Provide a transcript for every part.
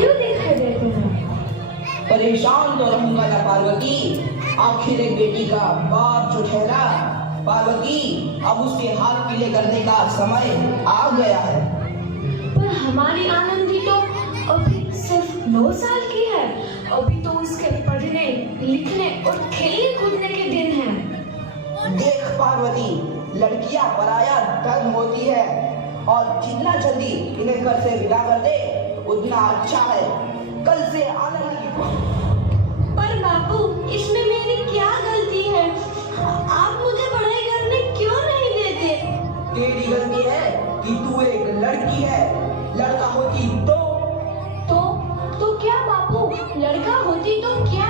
क्यों दिखाई देते हैं? परेशान तो रहूंगा ना पार्वती, आखिर एक बेटी का बाप जो ठहरा। पार्वती, अब उसके हाथ पीले करने का समय आ गया है। पर हमारी आनंदी तो अभी सिर्फ 9 साल की है। अभी तो उसके पढ़ने लिखने और खेलने कूदने के दिन हैं। देख पार्वती, लड़कियां पराया धन होती है और जितना जल्दी इन्हें घर से विदा कर दे उतना अच्छा है। कल से आनंद। पर बापू, इसमें मेरी क्या गलती है? आप मुझे पढ़ाई करने क्यों नहीं देते? तेरी गलती है कि तू एक लड़की है। लड़का होती तो क्या बापू? लड़का होती तो क्या?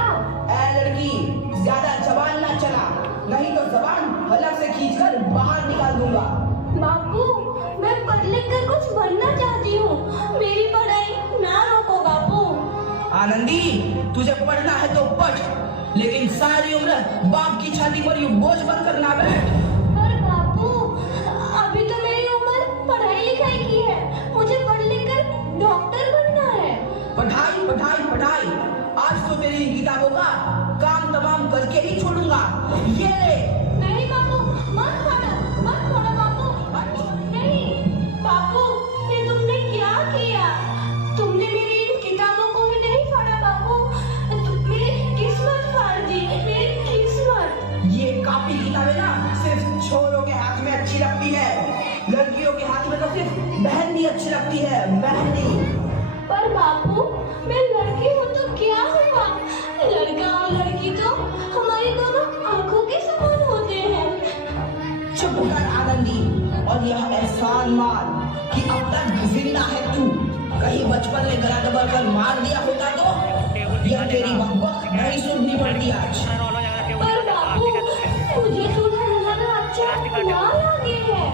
ऐ लड़की, ज्यादा जबान ना चला, नहीं तो जबान हलक से खींचकर बाहर निकाल दूंगा। बापू, मैं पढ़ लिख कर कुछ बनना चाहती हूँ। मेरी पढ़ाई ना रोको बापू। आनंदी, तुझे पढ़ना है तो पढ़, लेकिन सारी उम्र बाप की छाती पर यूं बोझ बनकर ना बैठ। पर बापू, अभी तो मेरी उम्र पढ़ाई लिखाई की है। मुझे पढ़ लिख कर डॉक्टर बनना है। पढ़ाई पढ़ाई पढ़ाई, आज तो तेरी किताबों का काम तमाम करके ही छोड़ूंगा। ये ले। नहीं बापू, मत पढ़ो बापू। नहीं बापू, ये तुमने क्या किया? तुमने मेरी इन किताबों को भी नहीं पढ़ा बापू। मेरी किस्मत फाड़ दी, मेरी किस्मत। ये कापी किताबें ना सिर्फ छोरों के हाथ में अच्छी लगती है, लड़कियों के हाथ में तो सिर्फ मेहंदी अच्छी लगती है, मेहंदी। पर बापू, मैं लड़की हूँ तो क्या हुआ? लड़का और लड़की तो हमारी दोनों आंखों के समान होते हैं। चुप कर आनंदी, और यह एहसान मान कि अब तक जिंदा है तू। कहीं बचपन में गला दबा कर मार दिया होता तो यह तेरी बकबक नहीं सुननी पड़ती आज। पर बापू, मुझे दूल्हा लगाना अच्छा ना लगे है।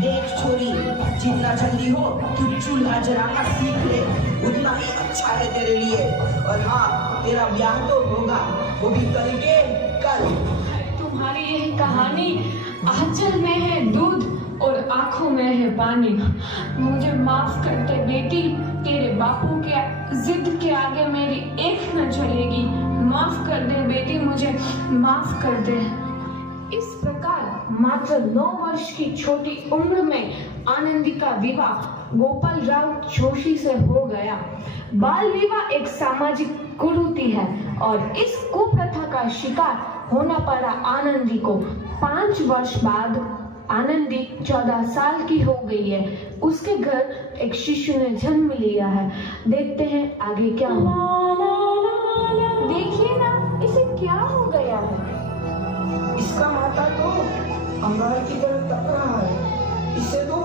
देख छोरी, जितना जल्दी हो तू चूल्हा जलाना सीख ले, उतना ही अच्छा है तेरे लिए। और हाँ, तेरा ब्याह तो होगा, वो भी कल के कल। तुम्हारी यह कहानी आंचल में है दूध और आंखों में है पानी। मुझे माफ कर दे बेटी, तेरे बापू के जिद के आगे मेरी एक न चलेगी। माफ कर दे बेटी, मुझे माफ कर दे। इस प्रकार मात्र 9 वर्ष की छोटी उम्र में आनंदी का विवाह गोपाल राव जोशी से हो गया। बाल विवाह एक सामाजिक कुरीति है और इस कुप्रथा का शिकार होना पड़ा आनंदी को। 5 वर्ष बाद आनंदी 14 साल की हो गई है। उसके घर एक शिशु ने जन्म लिया है। देखते हैं आगे क्या हुआ। देखिए ना, इसे क्या हो गया है? इसका माथा तो अंगार की तरफ तक रहा है। इससे तो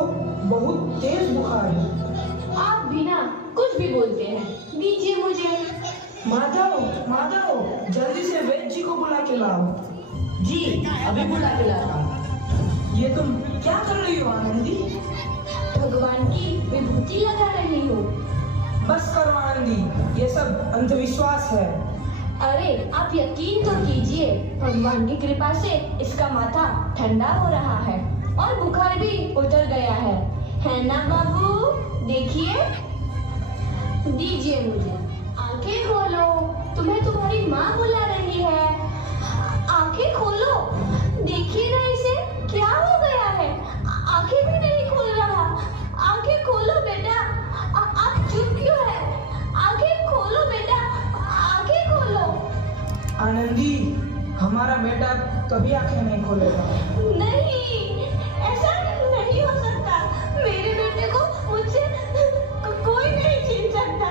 बहुत तेज बुखार है। आप बिना कुछ भी बोलते हैं, दीजिए मुझे। माधव, माधव, जल्दी से वैद्य जी को बुला के लाओ। जी, अभी बुला के लाता। ये तुम क्या कर रही हो आनंदी? भगवान की विभूति लगा रही हूँ। बस करो आनंदी, ये सब अंधविश्वास है। अरे आप यकीन तो कीजिए, भगवान की कृपा से इसका माथा ठंडा हो रहा है और बुखार भी उतर गया है ना बाबू? देखिए, दीजिए मुझे। आंखें खोलो, तुम्हें तुम्हारी माँ बुला रही है। आंखें खोलो, देखिए ना इसे क्या हो गया है। आंखें भी नहीं खोल रहा। आंखें खोलो बेटा। आप चुप क्यों है? आंखें खोलो बेटा, आंखें खोलो। आनंदी, हमारा बेटा कभी आंखें नहीं खोलेगा। नहीं, ऐसा नहीं हो सकता। मेरे बेटे को मुझसे कोई नहीं छीन सकता,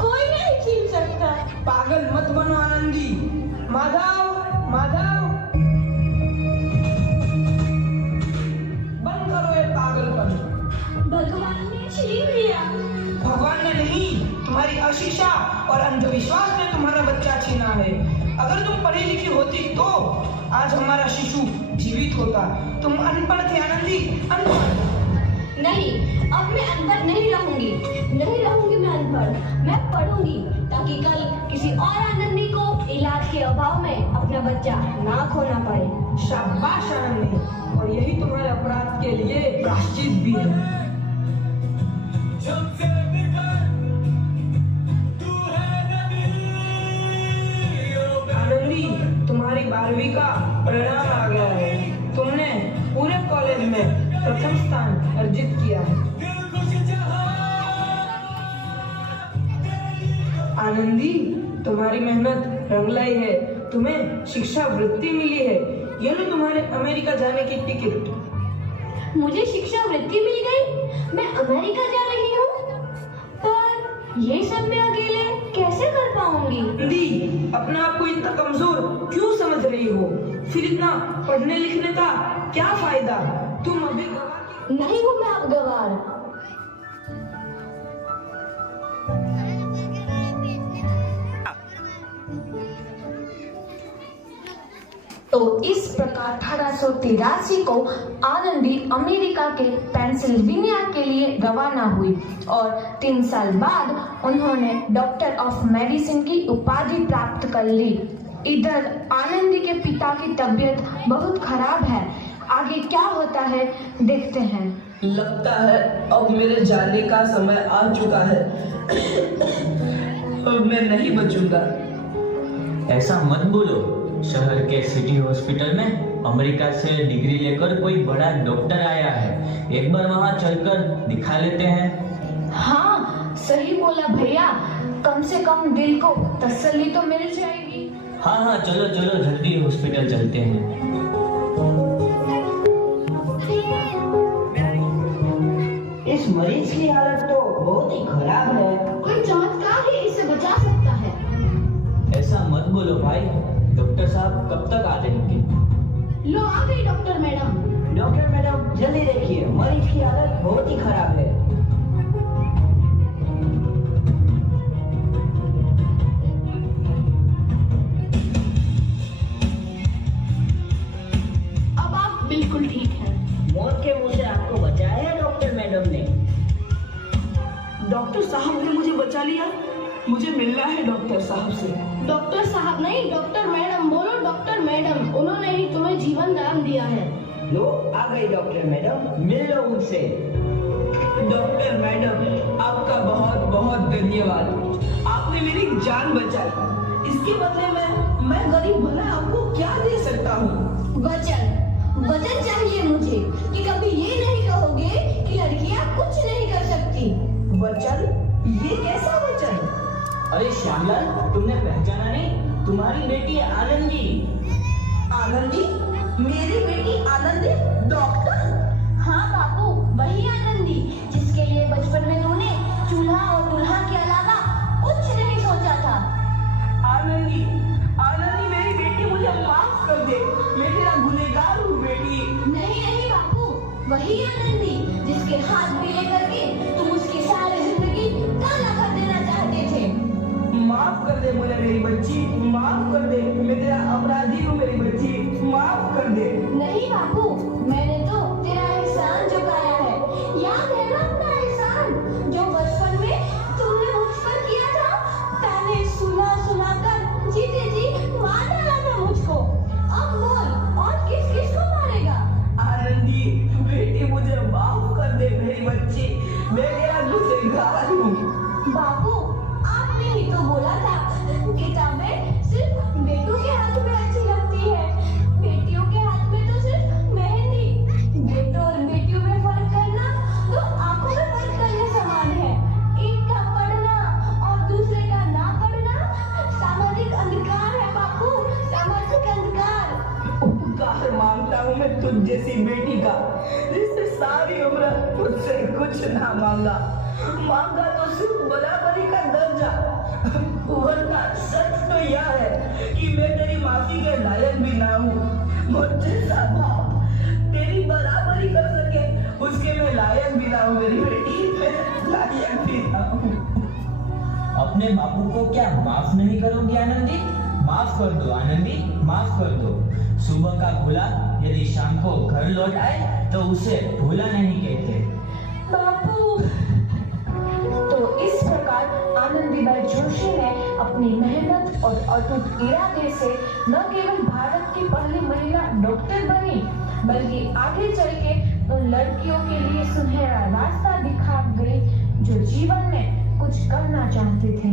कोई नहीं छीन सकता। पागल मत बनो आनंदी। माधव, माधव, बंद करो ये पागलपन। भगवान ने छीन लिया। भगवान ने नहीं, तुम्हारी अशिक्षा और अंधविश्वास ने तुम्हारा बच्चा छीना है। अगर तुम पढ़ी लिखी होती तो आज हमारा शिशु जीवित होता। तुम अनपढ़ थे आनंदी, अनपढ़। नहीं, अब मैं अनपढ़ नहीं रहूंगी। मैं अनपढ़। मैं पढ़ूंगी ताकि कल किसी और आनंदी को इलाज के अभाव में अपना बच्चा ना खोना पड़े। शाबाश आनंदी, और यही तुम्हारे अपराध के लिए प्रायश्चित भी है। प्रथम स्थान अर्जित किया है। आनंदी, तुम्हारी मेहनत रंग लाई है, तुम्हें शिक्षा वृत्ति मिली है। ये लो तुम्हारे अमेरिका जाने की टिकट। मुझे शिक्षा वृत्ति मिल गई, मैं अमेरिका जा रही हूँ। पर ये सब मैं अकेले कैसे कर पाऊंगी? दी, अपना आप को इतना कमजोर क्यों समझ रही हो? फिर इतना पढ़ने लिखने का क्या फायदा? तुम अभी नहीं हूँ मैं अब गवार। तो इस प्रकार 1883 को आनंदी अमेरिका के पेंसिल्वेनिया के लिए रवाना हुई और 3 साल बाद उन्होंने डॉक्टर ऑफ मेडिसिन की उपाधि प्राप्त कर ली। इधर आनंदी के पिता की तबीयत बहुत खराब है। आगे क्या होता है देखते हैं। लगता है अब मेरे जाने का समय आ चुका है। अब मैं नहीं बचूंगा। ऐसा मत बोलो। शहर के सिटी हॉस्पिटल में अमेरिका से डिग्री लेकर कोई बड़ा डॉक्टर आया है। एक बार वहाँ चलकर दिखा लेते हैं। हाँ, सही बोला भैया। कम से कम दिल को तसल्ली तो मिल जाएगी। हाँ, चलो चलो जल्दी हॉस्पिटल चलते हैं। इस मरीज की हालत तो बहुत ही खराब है। कोई चमत्कार ही इसे बचा सकता है। ऐसा मत बोलो भाई। डॉक्टर साहब कब तक आ जाएंगे? लो आ गई डॉक्टर मैडम। डॉक्टर मैडम जल्दी देखिए, मरीज की हालत बहुत ही खराब है। अब आप बिल्कुल ठीक हैं। मौत के मुंह से आपको बचाया है डॉक्टर मैडम ने। डॉक्टर साहब ने मुझे बचा लिया। मुझे मिलना है डॉक्टर साहब से। डॉक्टर साहब नहीं, डॉक्टर मैडम बोलो। डॉक्टर मैडम, उन्होंने ही तुम्हें जीवन दान दिया है। लो आ गई डॉक्टर मैडम, मिल लो उनसे। डॉक्टर मैडम, आपका बहुत बहुत धन्यवाद। आपने मेरी जान बचाई। इसके बदले में मैं गरीब भला आपको क्या दे सकता हूँ? वचन चाहिए मुझे कि कभी ये नहीं कहोगे कि लड़कियां कुछ नहीं कर सकती। वचन? ये कैसा वचन? अरे श्यामलाल, तुमने पहचाना नहीं? तुम्हारी बेटी आनंदी। आनंदी? मेरी बेटी आनंदी डॉक्टर? हाँ बाबू, वही आनंदी जिसके लिए बचपन में तूने चूल्हा और दूल्हा के अलावा कुछ नहीं सोचा था। आनंदी, आनंदी मेरी बेटी, मुझे माफ कर दे। मैं तेरा गुनहगार हूँ बेटी। नहीं बाबू, वही आनंदी जिसके हाथ पीले करके तुम उसकी सारी जिंदगी काला कर देना चाहते थे। माफ कर दे मुझे मेरी बच्ची, माफ कर दे। मैं तेरा अपराधी हूँ मेरी बच्ची, माफ कर दे। नहीं बाबू, मैंने तो तेरा एहसान चुकाया है। याद है ना अपना एहसान जो बचपन में तुमने मुझ पर किया था? ताने सुना कर जीते जी मार डाला था मुझको। अब बोल, और किस को मारेगा? आनंदी बेटी, मुझे माफ कर दे मेरी बच्ची। मैं तेरा गुनहगार हूँ। बाबू, आपने ही तो बोला था किताबें सिर्फ बेटों के हाथ में अच्छी लगती है, बेटियों के हाथ में तो सिर्फ मेहंदी। बेटों और बेटियों में फर्क करना तो आंखों में फर्क करने समान है। एक का पढ़ना और दूसरे का ना पढ़ना सामाजिक अंधकार है बापू, सामाजिक अंधकार। उपकार मांगता हूँ मैं तुझ जैसी बेटी का, जिससे सारी उम्र तुझसे कुछ ना मांगा तो सिर्फ बराबरी का दर्जा। वरना सच तो यह है कि मैं तेरी माफी के लायक भी ना हूँ। मुझसे बाप तेरी बराबरी कर सके उसके मैं लायक भी ना हूँ मेरी बेटी, मैं लायक भी ना हूँ। अपने बापू को क्या माफ नहीं करोगी आनंदी? माफ कर दो आनंदी, माफ कर दो। सुबह का भूला यदि शाम को घर लौट आए तो उसे भूला नहीं कहते। बापू। तो इस प्रकार आनंदीबाई जोशी ने अपनी मेहनत और अटूट इरादे से न केवल भारत की पहली महिला डॉक्टर बनी, बल्कि आगे चल के उन लड़कियों के लिए सुनहरा रास्ता दिखा गई जो जीवन में कुछ करना चाहती थी।